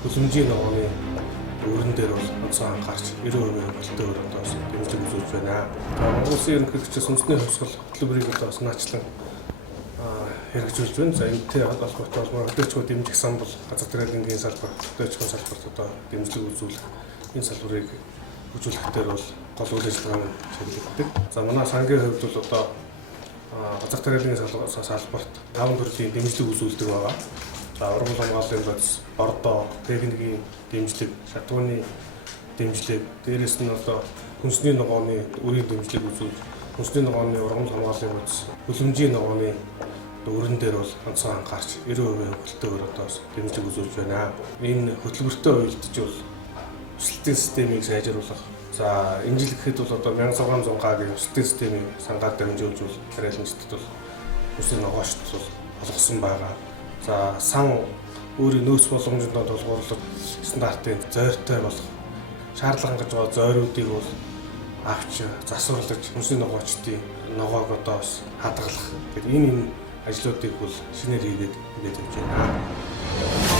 Хүлэмжийн ногооны өрн дээр бол онцгой анхаарч 90% хөлтэй өрөөнд бас дэмжлэг үзүүлж байна. Монгол Улсын ерөнхийлөгчөөс үндэсний хувьсгал хөтөлбөрийг одоо бас наачлан хэрэгжүүлж байна. За энэтэй холбоотой бол хөдөөчгөө дэмжих сан бол газар тариалан энгийн салбар, хөдөөчгөө салбарт одоо дэмжлэг үзүүлэх энэ салбарыг хөгжүүлэх дээр бол гол үйл ажиллагааны чиглэлтэй. За манай сангийн хувьд бол одоо газар тариалан салбарт 5 төрлийн дэмжлэг үзүүлдэг байгаа. За уран хамгааллын бодис, бордоо, техникийн дэмжлэг, шатууны дэмжлэг, дээрээс нь одоо хүнсний ногооны үрийн дэмжлэг үзүүлж, хүнсний ногооны уран хамгааллын бодис, хүлэмжийн ногооны өрн дээр бол онцгой анхаарч 90% хөлтэй өрөөдөөс дэмжлэг үзүүлж байна. Энэ хөтөлбөртэй уялдаж бол өсөлтийн системийг сайжруулах. За энэ жил гэхэд бол одоо 1600 га-гийн өсөлтийн системийг сангаар дамжуулж тариаланчдад бол хүнсний ногоочд бол олгосон байгаа. За сан өөрийн нөөц боломжтой тулгуурлаж стандартын зойртой болох шаардлага гэж байгаа зойруудыг бол авч засварлаж хүнсний ногоочдын ногоог одоо бас хадгалах. Тэгэхээр энэ ажлуудыг бол шинээр хийгээд явж байна.